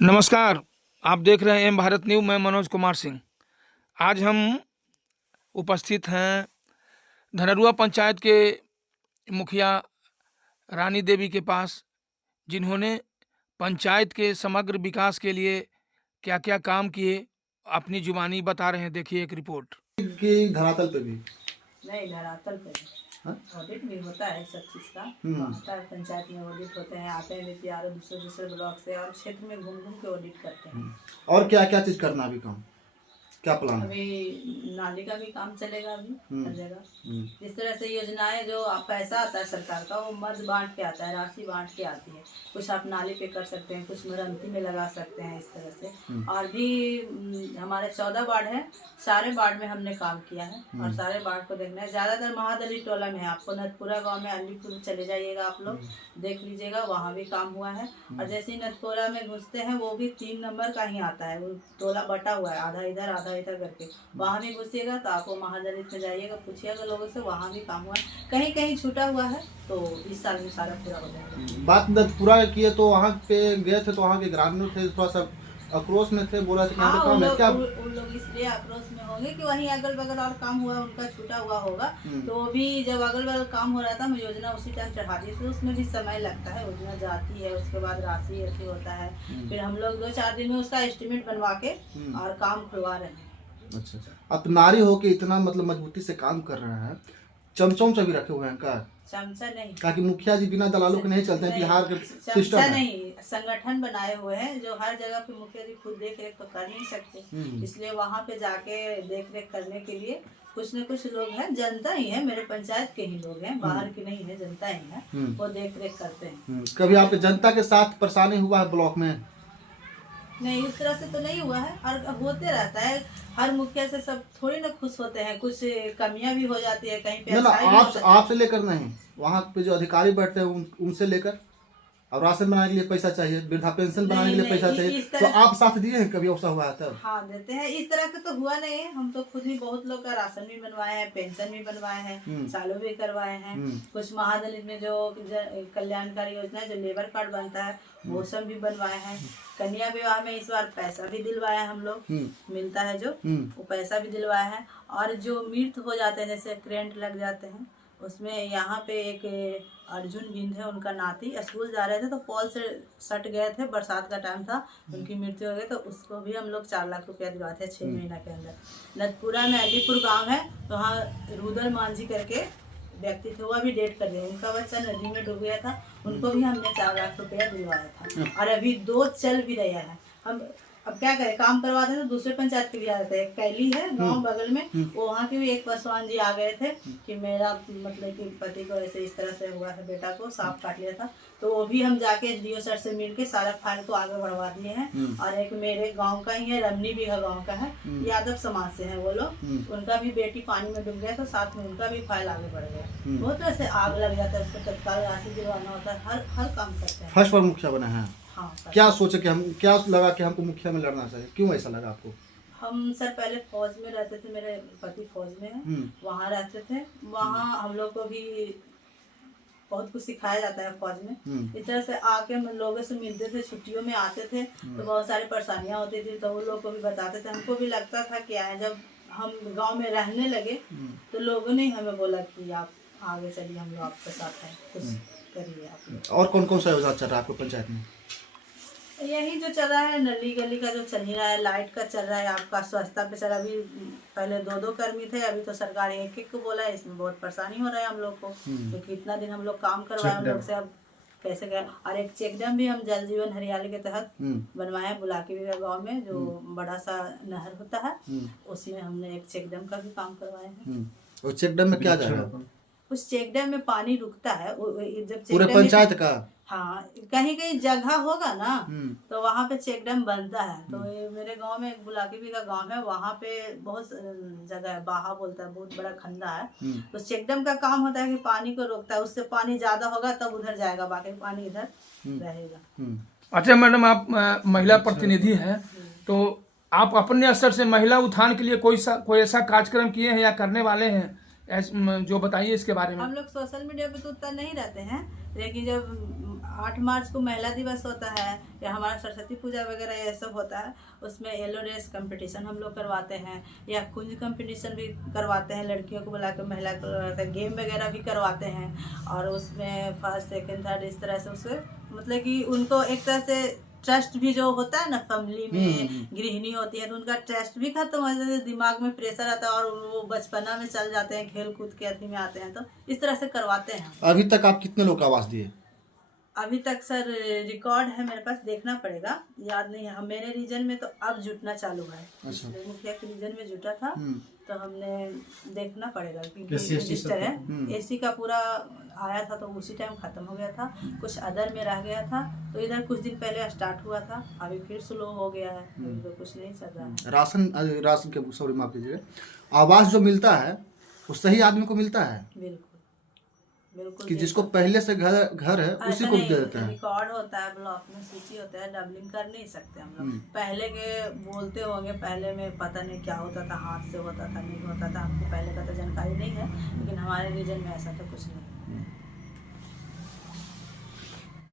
नमस्कार। आप देख रहे हैं एम भारत न्यूज़। मैं मनोज कुमार सिंह। आज हम उपस्थित हैं धनरुआ पंचायत के मुखिया रानी देवी के पास, जिन्होंने पंचायत के समग्र विकास के लिए क्या क्या काम किए, अपनी जुबानी बता रहे हैं। देखिए एक रिपोर्ट। कि धरातल पे भी नहीं, धरातल पे हाँ? ऑडिट भी होता है सब चीज़ का। होता है, पंचायत में ऑडिट होते हैं, आते हैं बीपीआरओ दूसरे दूसरे ब्लॉक से और क्षेत्र में घूम घूम के ऑडिट करते हैं। और क्या क्या चीज करना अभी काम, क्या प्लान है? अभी नाली का भी काम चलेगा अभी हर जगह। जिस तरह से योजनाएं जो पैसा आता है सरकार का, वो मद बांट के आता है, राशि बांट के आती है। कुछ आप नाली पे कर सकते हैं, कुछ मरम्मती में लगा सकते हैं, इस तरह से। और भी हमारे 14 वार्ड है, सारे वार्ड में हमने काम किया है और सारे वार्ड को देखना है। ज़्यादातर महादलित टोला में है। आपको नथपुरा गाँव में अलीपुर चले जाइएगा, आप लोग देख लीजिएगा, वहाँ भी काम हुआ है। और जैसे ही नथपुरा में घुसते हैं, वो भी 3 नंबर का ही आता है। वो टोला बटा हुआ है, आधा इधर आधा इधर करके। वहाँ भी घुसिएगा तो आपको महादलित में जाइएगा, पूछिएगा लोगों से, वहाँ भी काम हुआ है। कहीं कहीं छूटा हुआ है, तो इस साल में सारा पूरा हो जाएगा। बात नथपुरा किए तो वहाँ पे गए थे, तो वहाँ के ग्रामीण थे, थोड़ा सा आक्रोश में थे, बोला था कि यहाँ पे काम है क्या? उन लोग इसलिए आक्रोश में होंगे कि वहीं अगल बगल और काम हुआ, उनका छूटा हुआ होगा। तो भी जब अगल बगल काम हो रहा था, मैं योजना उसी टाइम चढ़ा दी थी। उसमें भी समय लगता है, योजना जाती है, उसके बाद राशि ऐसी होता है। फिर हम लोग 2-4 दिन में उसका एस्टिमेट बनवा के और काम खुलवा रहे हैं। अच्छा, अब नारी हो के इतना मतलब मजबूती से काम कर रहे हैं, चमचम से भी रखे हुए हैं का? चमचा नहीं, ताकि मुखिया जी बिना दलालों के नहीं चलते हैं, बिहार के सिस्टम चमचा है। नहीं, संगठन बनाए हुए हैं जो हर जगह पे मुखिया जी खुद देख रेख तो कर नहीं सकते। इसलिए वहाँ पे जाके देख रेख करने के लिए कुछ न कुछ लोग हैं, जनता ही है, मेरे पंचायत के ही लोग हैं, बाहर के नहीं है, जनता ही है, वो देख रेख करते हैं। कभी आपके जनता के साथ परेशानी हुआ है ब्लॉक में? नहीं, उस तरह से तो नहीं हुआ है, और होते रहता है। हर मुखिया से सब थोड़ी ना खुश होते हैं, कुछ कमियां भी हो जाती है, कहीं पे अच्छाई भी हो जाती है। आपसे लेकर नहीं, वहाँ पे जो अधिकारी बैठते हैं उनसे लेकर। और राशन बनाने के लिए पैसा चाहिए, वृद्धा पेंशन बनाने के लिए पैसा चाहिए, तो आप साथ दिए हैं? कभी ऐसा हुआ है तब? हाँ, देते हैं। इस तरह का तो हुआ नहीं है। हम तो खुद ही बहुत लोग का राशन भी बनवाए हैं, पेंशन भी बनवाए हैं, चालू भी करवाए हैं। कुछ महादलित में जो कल्याणकारी योजना है, जो लेबर कार्ड बनता है, वो सब भी बनवाए हैं। कन्या विवाह में इस बार पैसा भी दिलवाए हम लोग, मिलता है जो, वो पैसा भी दिलवाए हैं। और जो मृत हो जाते हैं, जैसे करेंट लग जाते हैं, उसमें यहाँ पे एक अर्जुन बिंद है, उनका नाती स्कूल जा रहे थे तो पोल से सट गए थे, बरसात का टाइम था, उनकी मृत्यु हो गई, तो उसको भी हम लोग 4 लाख रुपया दिलवाए थे 6 महीना के अंदर। नथपुरा में अलीपुर गांव है, तो वहाँ रुदल मांझी करके व्यक्ति थे, वो अभी डेट कर दिए। उनका बच्चा नदी में डूब गया था, उनको भी हमने 4 लाख रुपया दिलवाया था। और अभी 2 चल भी रहा है। हम अब क्या करें, काम करवा दें तो दूसरे पंचायत के भी आ जाते हैं। कैली है गांव बगल में, वो वहाँ के भी एक पासवान जी आ गए थे कि मेरा मतलब कि पति को ऐसे इस तरह से हुआ है, बेटा को सांप काट लिया था, तो वो भी हम जाके डीओ सर से मिल के सारा फाइल को आगे बढ़वा दिए हैं। और एक मेरे गांव का ही है, रमनी बीघा गांव का है, यादव समाज से है वो लोग, उनका भी बेटी पानी में डूब गया, तो साथ में उनका भी फाइल आगे बढ़ गया। बहुत तरह से आग लग जाता है, उसको तत्काल राशि दिलवाना होता है, हर काम करते हैं। फर्स्ट बार मुखिया बना है? हाँ। क्या सोचे कि हम, क्या लगा कि हमको मुखिया में लड़ना चाहिए? क्यों ऐसा लगा आपको? हम सर पहले फौज में रहते थे, मेरे पति फौज में है, वहाँ रहते थे। वहाँ हम लोग को भी बहुत कुछ सिखाया जाता है फौज में। इस तरह से आके हम लोगों से मिलते थे, छुट्टियों में आते थे, तो बहुत सारी परेशानियाँ होती थी, तो वो लोग को भी बताते थे। हमको भी लगता था कि आए, जब हम गांव में रहने लगे तो लोगों ने हमें बोला कि आप आगे चलिए, हम लोग आपके साथ हैं, कुछ करिए आप। और कौन कौन सा योजना चल रहा है आपको पंचायत में? यही जो चल रहा है, नली गली का जो चल ही रहा है, लाइट का चल रहा है, आपका स्वच्छता पे चल रहा है। अभी पहले 2-2 कर्मी थे, अभी तो सरकार 1-1 को बोला है। इसमें बहुत परेशानी हो रहा है हम लोग को, क्योंकि इतना दिन हम लोग काम करवाए हम लोग से, अब कैसे गए। और एक चेक डैम भी हम जल जीवन हरियाली के तहत बनवाए बुलाकी बीघा गाँव में, जो बड़ा सा नहर होता है, उसमें हमने एक चेक डैम का भी काम करवाए हैं। और चेक डैम में क्या जाएगा? उस चेक डैम में पानी रुकता है, जब पूरे पंचायत का? हाँ, कहीं कहीं जगह होगा ना, तो वहाँ पे चेक डैम बनता है। तो ये मेरे गांव में एक बुलाकी बीघा गांव है, वहाँ पे बहुत जगह है, बाहा बोलता है, बहुत बड़ा खंडा है। तो चेक डैम का काम होता है कि पानी को रोकता है, उससे पानी ज्यादा होगा तब उधर जाएगा, बाकी पानी इधर रहेगा। अच्छा मैडम, आप महिला प्रतिनिधि हैं, तो आप अपने स्तर से महिला उत्थान के लिए कोई ऐसा कार्यक्रम किए हैं या करने वाले हैं, जो बताइए इसके बारे में। हम लोग सोशल मीडिया पे तो उतना नहीं रहते हैं, लेकिन जब 8 मार्च को महिला दिवस होता है या हमारा सरस्वती पूजा वगैरह ये सब होता है, उसमें येलो ड्रेस कंपटीशन हम लोग करवाते हैं या कुंज कंपटीशन भी करवाते हैं, लड़कियों को बुला कर महिला को गेम वगैरह भी करवाते हैं। और उसमें फर्स्ट सेकंड थर्ड इस तरह से उससे मतलब कि उनको एक तरह से ट्रस्ट भी जो होता है ना, फैमिली में गृहिणी होती है तो उनका ट्रस्ट भी खत्म हो जाता है, दिमाग में प्रेशर आता है और वो बचपना में चल जाते हैं, खेल कूद के अथी में आते हैं, तो इस तरह से करवाते हैं। अभी तक आप कितने लोग को आवास दिए? अभी तक सर रिकॉर्ड है मेरे पास, देखना पड़ेगा, याद नहीं है। मेरे रीजन में तो अब जुटना चालू है। अच्छा। मुखिया के रीजन में जुटा था तो हमने देखना पड़ेगा क्योंकि रजिस्टर है। एसी का पूरा आया था तो उसी टाइम खत्म हो गया था, कुछ अदर में रह गया था, तो इधर कुछ दिन पहले स्टार्ट हुआ था, अभी फिर स्लो हो गया है, तो कुछ नहीं चल रहा है। राशन के सॉरी माफ कीजिए, आवास जो मिलता है वो सही आदमी को मिलता है? बिल्कुल बिल्कुल कि जिसको पहले से घर है उसी को दे देते हैं? रिकॉर्ड होता है, ब्लॉक में सूची होता है, डबलिंग कर नहीं सकते हम लोग। पहले के बोलते होंगे, पहले में पता नहीं क्या होता था, हाथ से होता था नहीं होता था, हमको पहले का तो जानकारी नहीं है, लेकिन हमारे रीजन में ऐसा तो कुछ नहीं है।